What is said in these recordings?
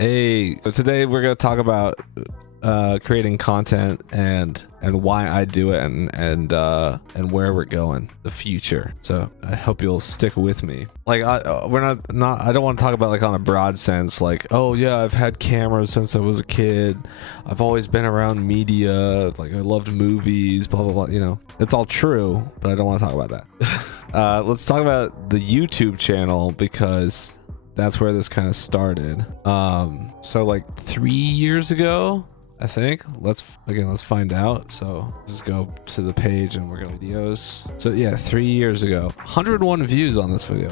Hey, today we're gonna talk about creating content and why I do it and where we're going, the future. So I hope you'll stick with me. Like I don't want to talk about like on a broad sense, like, oh yeah, I've had cameras since I was a kid. I've always been around media. Like I loved movies, blah blah blah. You know, it's all true, but I don't want to talk about that. Let's talk about the YouTube channel because that's where this kind of started. So like 3 years ago, I think. Let's find out. So let's go to the page and we're going to videos. So yeah, 3 years ago, 101 views on this video.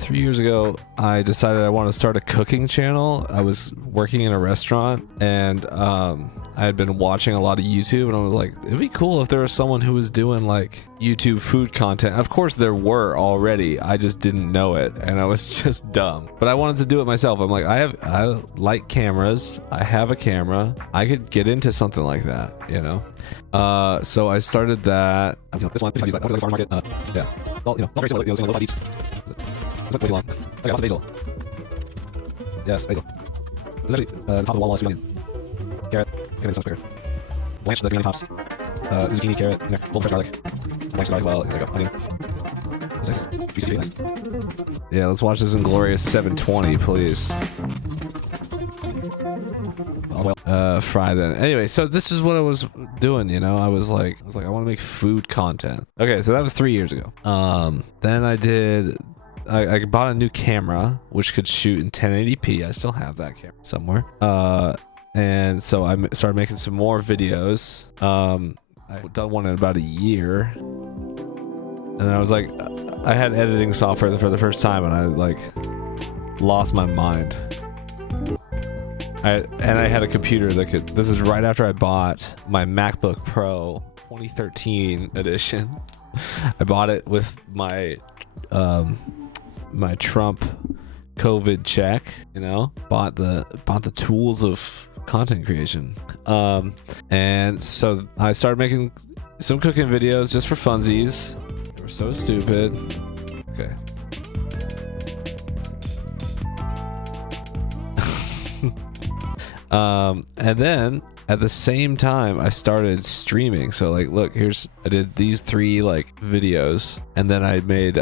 3 years ago, I decided I want to start a cooking channel. I was working in a restaurant and I had been watching a lot of YouTube and I was like, it'd be cool if there was someone who was doing like YouTube food content. Of course there were already, I just didn't know it and I was just dumb, but I wanted to do it myself. I'm like, I like cameras, I have a camera, I could get into something like that, you know. So I started that. You know, this one, yeah, well, you know, it's all very similar. You know, low beats. It's like way too long. Okay, lots of basil. Yes, basil. This is actually the top of the wall. Sweet onion, carrot, and some sugar. Blanch the green onion tops. Zucchini, carrot, and full fresh garlic. Blanch the garlic as well. There you go. Onion. It's like juicy, nice. Yeah, let's watch this Inglorious 720, please. Fry then. Anyway, so this is what I was doing, you know. I was like, I want to make food content. Okay, so that was 3 years ago. Then I bought a new camera which could shoot in 1080p. I still have that camera somewhere. And so I started making some more videos. I've done one in about a year. And then I was like, I had editing software for the first time and I like lost my mind. I had a computer that could. This is right after I bought my MacBook Pro 2013 edition. I bought it with my my Trump COVID check, you know. Bought the tools of content creation. And so I started making some cooking videos just for funsies. They were so stupid. Okay. And then at the same time I started streaming. So like, look, I did these 3 like videos and then I made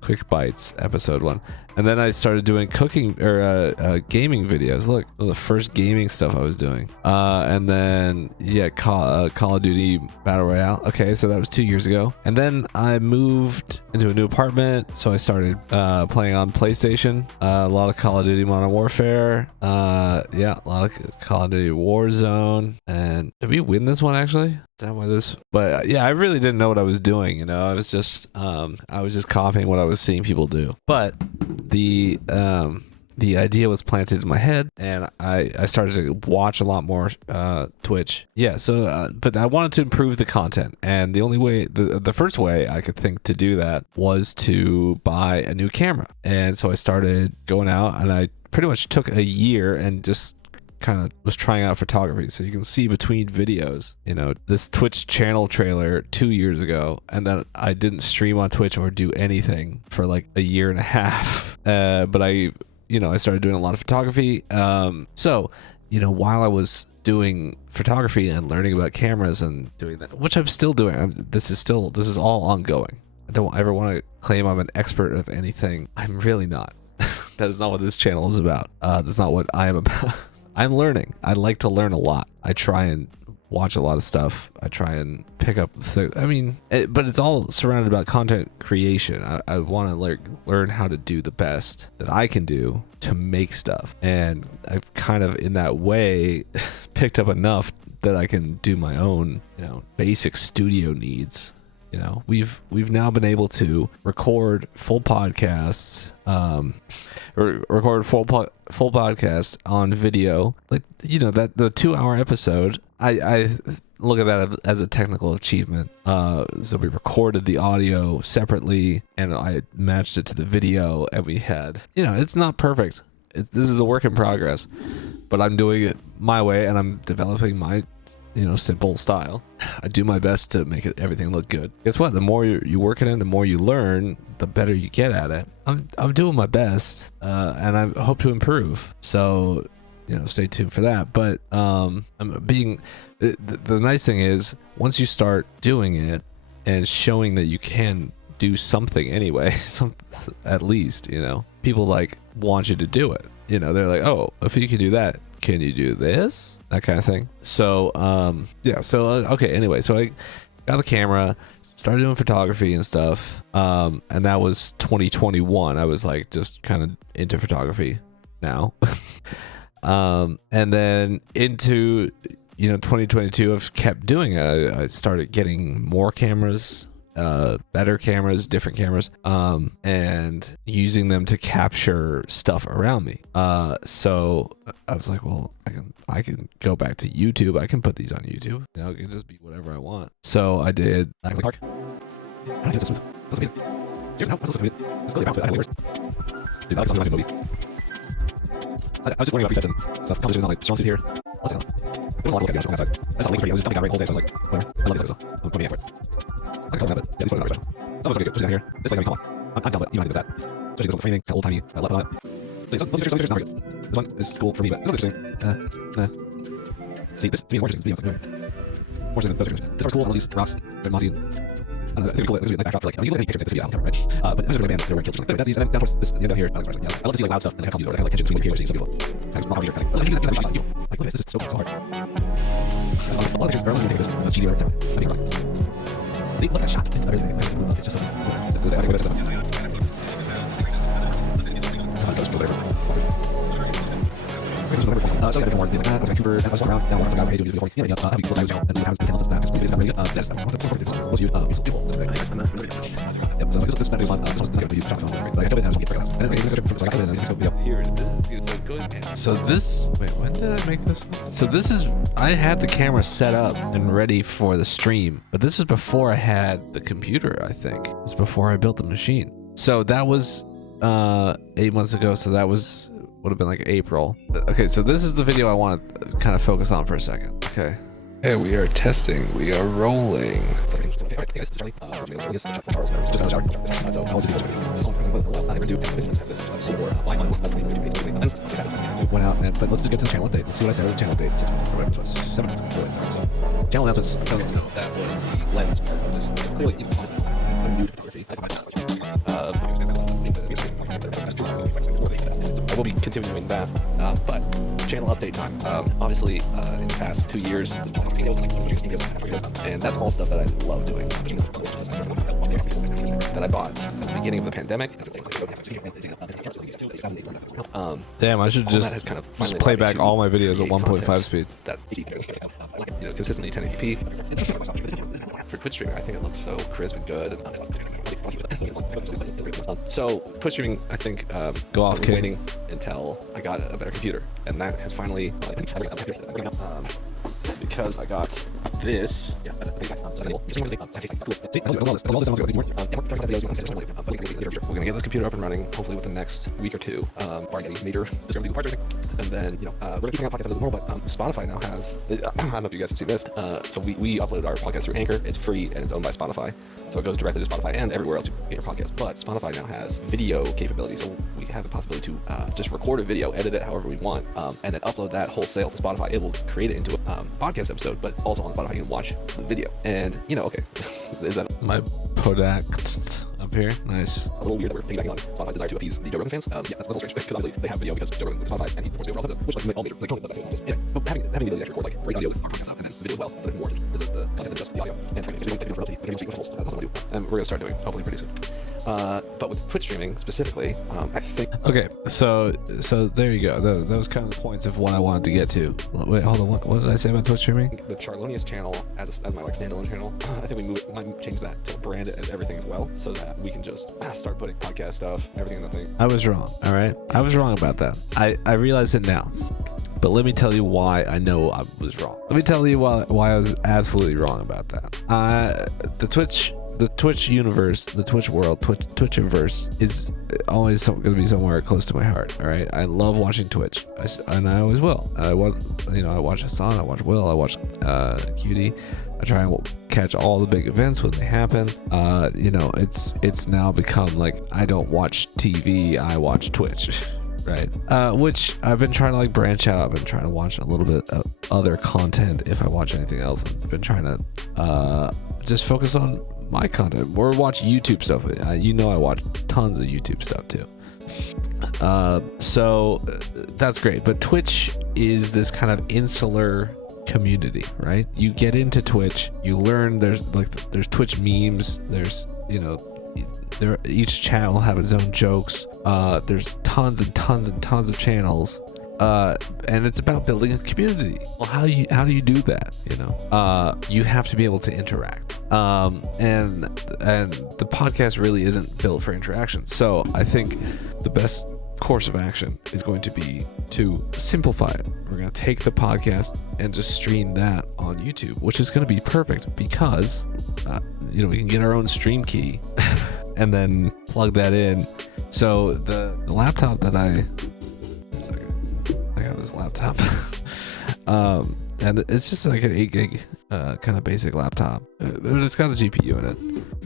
Quick Bites episode 1, and then I started doing cooking or gaming videos. Look, the first gaming stuff I was doing, and then Call of Duty Battle Royale. Okay, so that was 2 years ago, and then I moved into a new apartment, so I started playing on PlayStation. A lot of Call of Duty Modern Warfare. A lot of Call of Duty Warzone. And did we win this one actually? But yeah, I really didn't know what I was doing, you know. I was just copying what I was seeing people do. But the idea was planted in my head and I started to watch a lot more Twitch. Yeah, so but I wanted to improve the content, and the only way, the first way I could think to do that was to buy a new camera. And so I started going out and I pretty much took a year and just kind of was trying out photography. So you can see between videos, you know, this Twitch channel trailer 2 years ago, and then I didn't stream on Twitch or do anything for like a year and a half. But I started doing a lot of photography. So, you know, while I was doing photography and learning about cameras and doing that, which I'm still doing, this is all ongoing. I don't ever want to claim I'm an expert of anything. I'm really not. That is not what this channel is about. That's not what I am about. I'm learning. I like to learn a lot. I try and watch a lot of stuff. I try and pick up things. I mean, but it's all surrounded about content creation. I want to learn how to do the best that I can do to make stuff. And I've kind of in that way picked up enough that I can do my own, you know, basic studio needs. You know, we've now been able to record full podcasts, record full podcasts on video. Like, you know, that the 2-hour episode, I look at that as a technical achievement. So we recorded the audio separately and I matched it to the video, and we had, you know, it's not perfect. This is a work in progress, but I'm doing it my way and I'm developing my, you know, simple style. I do my best to make everything look good. Guess what? The more you work it in, the more you learn, the better you get at it. I'm doing my best, and I hope to improve. So, stay tuned for that. But I'm being the nice thing is once you start doing it and showing that you can do something anyway, at least, people like want you to do it. They're like, oh, if you can do that, can you do this? That kind of thing. So, okay. Anyway, so I got the camera, started doing photography and stuff. And that was 2021. I was like, just kind of into photography now. And then into, 2022, I've kept doing it. I started getting more cameras, better cameras, different cameras, and using them to capture stuff around me. So I was like, well, I can go back to YouTube. I can put these on YouTube. It can just be whatever I want. So I did. I was like, I was just learning about presets and stuff. Compositions on my strong suit here. There's a lot of work I outside. I saw a link for it. I was dumping out right the whole day, so I was like, whatever. I love this stuff. I'm putting effort. I can that, but yeah, these photos are not special. Some of us are good. Just down here. This place, I mean, come on. I'm done, but you know how to do that. Especially this old framing, kind of old timey, left on it. So some pictures not good. This one is cool for me, but it's not interesting. See, this to me is more interesting. More interesting than those pictures. This one's cool. All these rocks, they're mossy. I don't know, it's gonna be cool. It's gonna be like backdrop for like, you can look at any pictures in this video, I'll cover, right? But there's a band, they're wearing kilts or something. That's these, and then down towards this, the end down here, I love to see like loud stuff, and I have like tension between what you're hearing, seeing some people. It's like, like, look at this is so hard. That's a lot of pictures, early, this cheesier, etc. I mean, like, see, look at that shot. It's just so cool. I think that's so yeah, more things like that. Vancouver, I was around, now some guys, hey, do recording. Yeah, having cool guys, and see how the channels and stuff. It's not really good. That's most of you, musical people. Yep, so this battery is on, this one's not going to be talking about, but I have it and I'll get it. And it's so I got it and it's video. Here, this is so good. So this, wait, when did I make this one? So this is, I had the camera set up and ready for the stream, but this is before I had the computer, I think. It's before I built the machine. So that was 8 months ago, so that would have been like April. Okay, so this is the video I want to kind of focus on for a second. Okay. Hey, we are testing. We are rolling. Went out, and but let's just get to the channel update. Let's see what I said with the channel update. 7 minutes. So, channel announcements. Okay, so that was the lens part of this. Clearly, I'm new to photography. I will be continuing that, but channel update time. Obviously, in the past 2 years, and that's all stuff that I love doing. That I bought at the beginning of the pandemic. Damn, I should just kind of just play back all my videos at 1.5 speed. That consistently 1080p. For Twitch streaming, I think it looks so crisp and good. So Twitch streaming, I think, Go off, kid. waiting until I got a better computer, and that has finally because I got this. Yeah, we're gonna get this computer up and running hopefully within the next week or two. Meter, and then we're keeping our podcast as normal, but Spotify now has. I don't know if you guys have seen this. So we uploaded our podcast through Anchor. It's free and it's owned by Spotify, so it goes directly to Spotify and everywhere else you get your podcast. But Spotify now has video capabilities, so we have the possibility to just record a video, edit it however we want, and then upload that wholesale to Spotify. It will create it into a podcast episode, but also on Spotify you can watch the video. And okay, is that my Podax up here? Nice. a little weird that we're piggybacking on Spotify's desire to appease the Joe Rogan fans? Yeah, that's a little strange because obviously they have video because Joe Rogan is Spotify and he records video for all which like all major Tony does that. Anyway, but having the ability to actually record like great audio with our podcast and then video as well, so it more to the podcast than just the audio and technical fidelity. That's what we do, and we're gonna start doing hopefully pretty soon. But with Twitch streaming specifically, I think. Okay, so there you go. That was kind of the points of what I wanted to get to. Wait, hold on. What did I say about Twitch streaming? The Charlonius channel as my like standalone channel, I think we might change that to brand it as everything as well, so that we can just start putting podcast stuff, everything in the thing. I was wrong. All right, I was wrong about that. I realize it now. But let me tell you why I know I was wrong. Let me tell you why I was absolutely wrong about that. The Twitch universe, the Twitch world, Twitchiverse is always going to be somewhere close to my heart. All right, I love watching Twitch, and I always will. I watch Hassan, I watch Will, I watch QD, I try and catch all the big events when they happen. You know, it's now become like I don't watch TV, I watch Twitch. Right. Which I've been trying to like branch out. I've been trying to watch a little bit of other content if I watch anything else. I've been trying to just focus on my content or watch YouTube stuff. You know, I watch tons of YouTube stuff too. So that's great. But Twitch is this kind of insular community, right? You get into Twitch, you learn there's Twitch memes, there's, you know, each channel have its own jokes. There's tons and tons and tons of channels, and it's about building a community. Well, how do you do that? You know, you have to be able to interact, and the podcast really isn't built for interaction. So I think the best course of action is going to be to simplify it. We're going to take the podcast and just stream that on YouTube, which is going to be perfect because you know, we can get our own stream key and then plug that in. So the laptop that I got this laptop and it's just like an 8 gig kind of basic laptop, but it's got a GPU in it.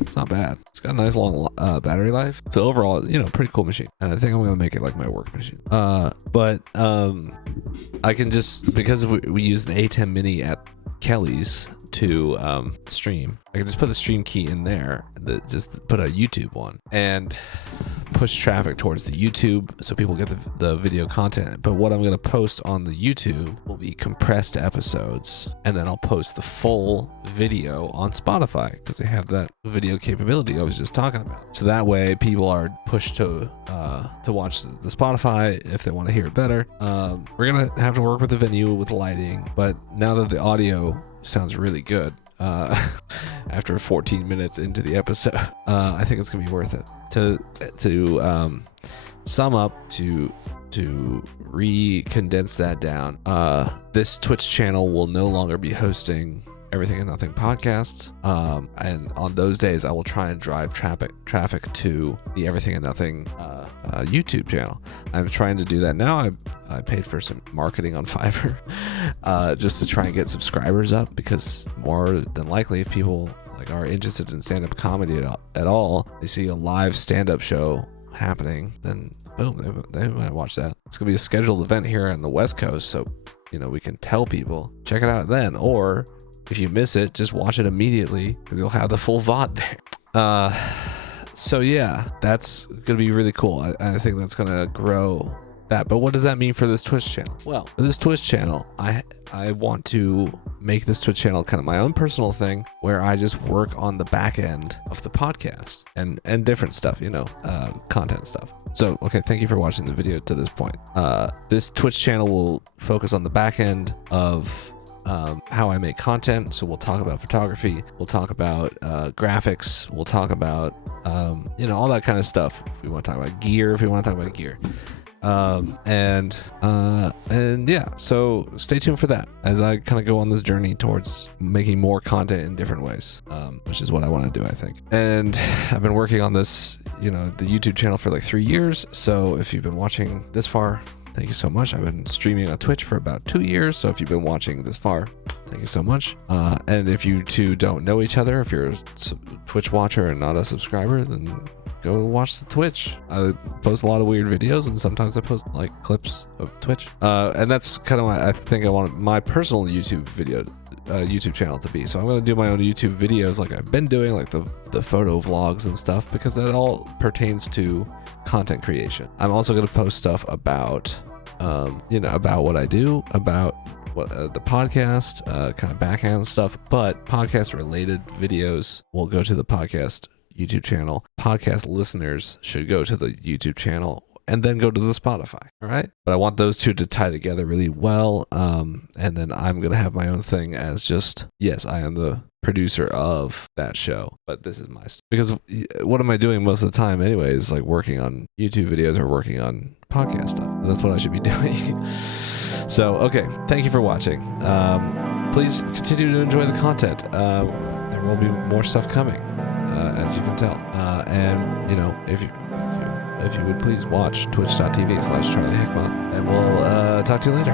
It's not bad. It's got a nice long battery life. So overall, you know, pretty cool machine. And I think I'm gonna make it like my work machine. But I can just, because we used an A10 Mini at Kelly's to stream, I can just put the stream key in there, just put a YouTube one and push traffic towards the YouTube so people get the video content. But what I'm going to post on the YouTube will be compressed episodes, and then I'll post the full video on Spotify because they have that video capability I was just talking about. So that way people are pushed to watch the Spotify if they want to hear it better. We're going to have to work with the venue, with the lighting, but now that the audio sounds really good, after 14 minutes into the episode, I think it's gonna be worth it to sum up, to re-condense that down. This Twitch channel will no longer be hosting Everything and Nothing podcasts, and on those days I will try and drive traffic to the Everything and Nothing YouTube channel. I'm trying to do that now. I paid for some marketing on Fiverr just to try and get subscribers up, because more than likely, if people like are interested in stand-up comedy at all, they see a live stand-up show happening, then boom, they might watch that. It's gonna be a scheduled event here on the West Coast, so you know, we can tell people check it out then, or if you miss it, just watch it immediately because you'll have the full VOD there. So yeah, that's gonna be really cool. I think that's gonna grow that. But what does that mean for this Twitch channel? Well, for this Twitch channel, I want to make this Twitch channel kind of my own personal thing, where I just work on the back end of the podcast and different stuff, you know, content stuff. So, okay, thank you for watching the video to this point. This Twitch channel will focus on the back end of how I make content. So we'll talk about photography, we'll talk about graphics, we'll talk about you know, all that kind of stuff. If we want to talk about gear, and yeah, so stay tuned for that as I kind of go on this journey towards making more content in different ways, which is what I want to do, I think. And I've been working on this, you know, the YouTube channel for like 3 years. So if you've been watching this far, thank you so much. I've been streaming on Twitch for about 2 years. So if you've been watching this far, thank you so much. And if you two don't know each other, if you're a Twitch watcher and not a subscriber, then go watch the Twitch. I post a lot of weird videos, and sometimes I post like clips of Twitch. And that's kind of I think I want my personal YouTube channel to be. So I'm going to do my own YouTube videos like I've been doing, like the photo vlogs and stuff, because that all pertains to content creation. I'm also going to post stuff about you know, about what I do, about what the podcast, kind of backhand stuff, but podcast related videos will go to the podcast YouTube channel. Podcast listeners should go to the YouTube channel and then go to the Spotify. All right. But I want those two to tie together really well. And then I'm going to have my own thing as just, yes, I am the producer of that show, but this is my stuff. Because what am I doing most of the time anyways? Like working on YouTube videos or working on podcast stuff. And that's what I should be doing. So, okay. Thank you for watching. Please continue to enjoy the content. There will be more stuff coming, as you can tell. And, you know, if you would please watch twitch.tv/CharlieHickman, and we'll talk to you later.